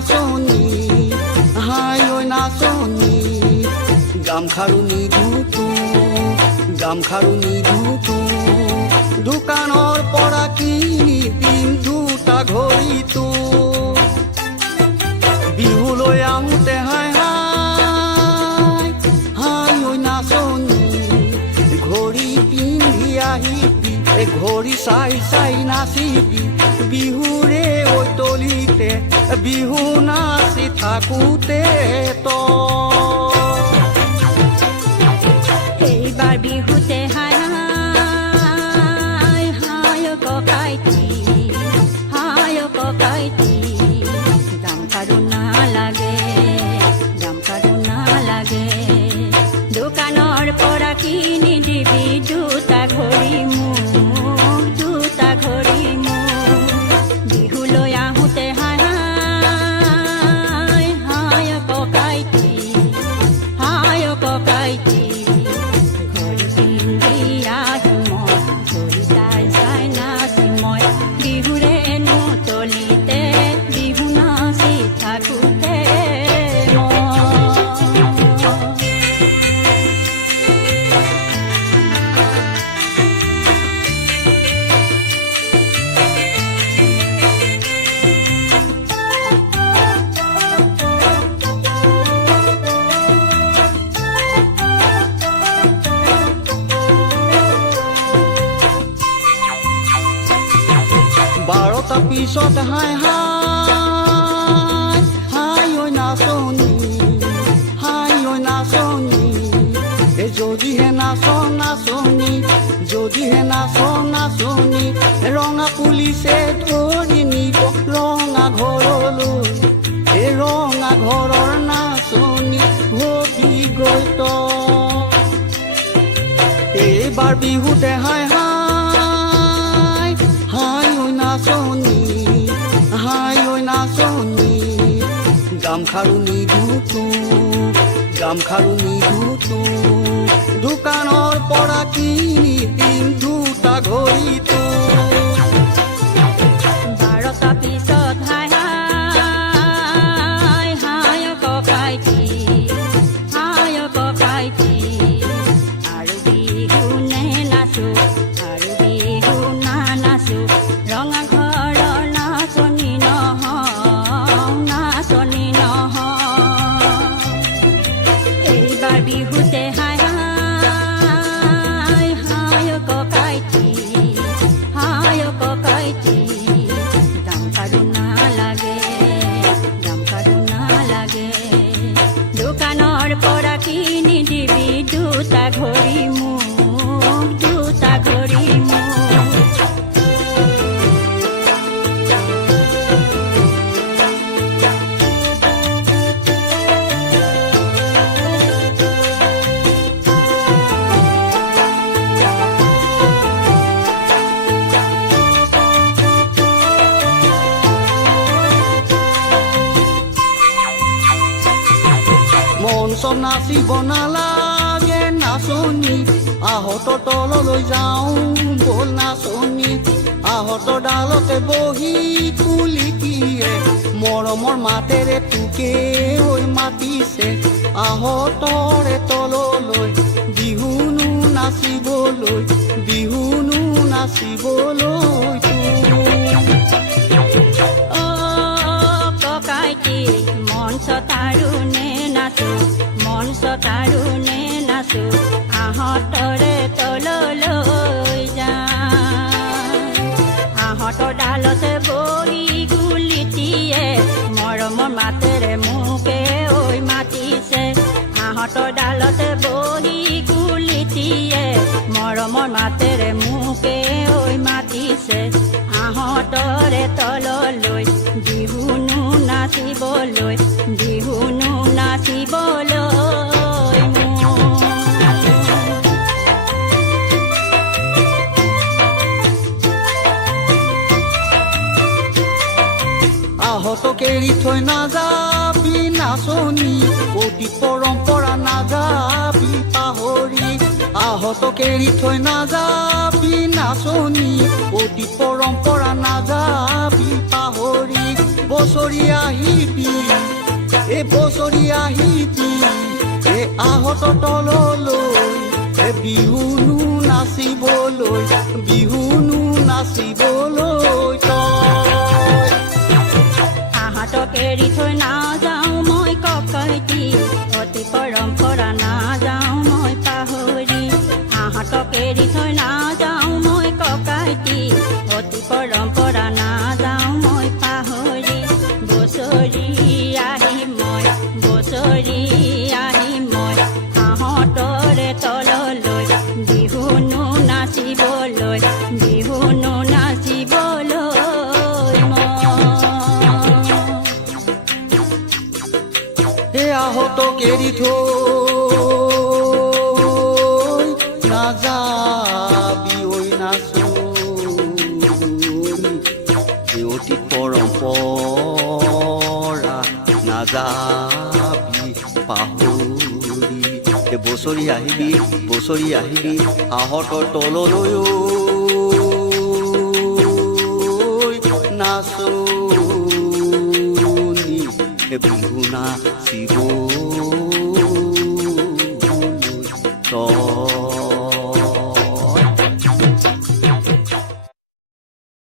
নাচনী হাই ঐ নাচনী গামখাৰুনি ধুতু গামখাৰুনি ধুতু দোকানৰ পৰা কিনি দিম দুটা ঘড়ীটো বিহুলৈ আহোঁতে হাই হাই হাই ঐ নাচনী ঘড়ী পিন্ধি আহিবি ঘড়ী চাই চাই নাচিবি বিহুৰে ঐ তলিতে বিহু নাচি থাকোঁতে এইবাৰ বিহুতে হাই হাই হাই ককাইটি গামখাৰু নালাগে দোকানৰ পৰা কিনি দিবি দুটা ঘড়ী মোক বিহুলৈ আহোঁতে হাই হাই ককাইটি ঘড়ী পিন্ধি আহিম ঘড়ী চাই চাই নাচিম মই বিহুৰেনো তলিতে বিহু নাচি থাকোঁতে বাৰটা পিছত হাই হাই হাই ঐ নাচনী যদিহে নাচ নাচনী ৰঙা পুলিচে ধৰি নিব ৰঙা ঘৰলৈ ৰঙা ঘৰৰ নাচনী ভৰি গৈ এইবাৰ বিহুতে হাই হাই হাই ঐ নাচনী গামখাৰুনি ধুতু দোকানৰ পৰা কিনি দিম দুটা ঘড়ীটো 12টা পিছত হাই হাই ককাইটি আৰু বিহু নাচো ৰঙা ঘৰৰ নাচনী নহয় এইবাৰ বিহুতে হাই হাই ককাইটি গামখাৰু নালাগে দোকানৰ পৰা কিনি দিবি দুটা ঘড়ী মোক মঞ্চ নাচিব নালাগে নাচনী আহঁতৰ তললৈ যাওঁ বল নাচনী আহঁতৰ ডালতে বহি কুলিকিয়ে মৰমৰ মাতেৰে তোকে ঐ মাতিছে আহঁতৰে তললৈ বিহুনো নাচিবলৈ ককাইটি মঞ্চ তাৰুণে নাচো আহঁতৰে তললৈ আহঁতৰ ডালতে বহি গুলিটিয়ে মৰমৰ মাতেৰে মোকে ঐ মাতিছে আহঁতৰ ডালতে বহি গুলিটিয়ে মৰমৰ মাতেৰে মোকে ঐ মাতিছে আহঁতৰে তললৈ বিহুনো নাচিবলৈ আহঁতক এৰি থৈ নাযাবি নাচনী অতি পৰম্পৰা নাযাবি পাহৰি আহঁতক এৰি থৈ নাযাবি নাচনী অতি পৰম্পৰা নাযাবি পাহৰি বছৰি আহিবি এই বছৰি আহিবি এই আহত তললৈ বিহুনো নাচিবলৈ বিহুনো নাচিবলৈ তই আহঁতক এৰি থৈ নাযাওঁ মই ককাইটি অতি পৰম্পৰা নাযাওঁ মই পাহৰি আহঁতক এৰি থৈ নাযাওঁ মই ককাইটি অতি পৰম্পৰা নাযাওঁ মই পাহৰি বছৰি আহিম মই বছৰি আহিম মই আহঁতৰে তললৈ বিহুনো নাচিবলৈ বিহুনো নাচিবলৈ এই আহতক এৰি থৈ নাযাবি ঐ নাচনি অতি পৰম্পৰা নাযাবি পাহৰি বছৰি আহিবি আহতৰ তললৈ নাচনি বিহু নাচিব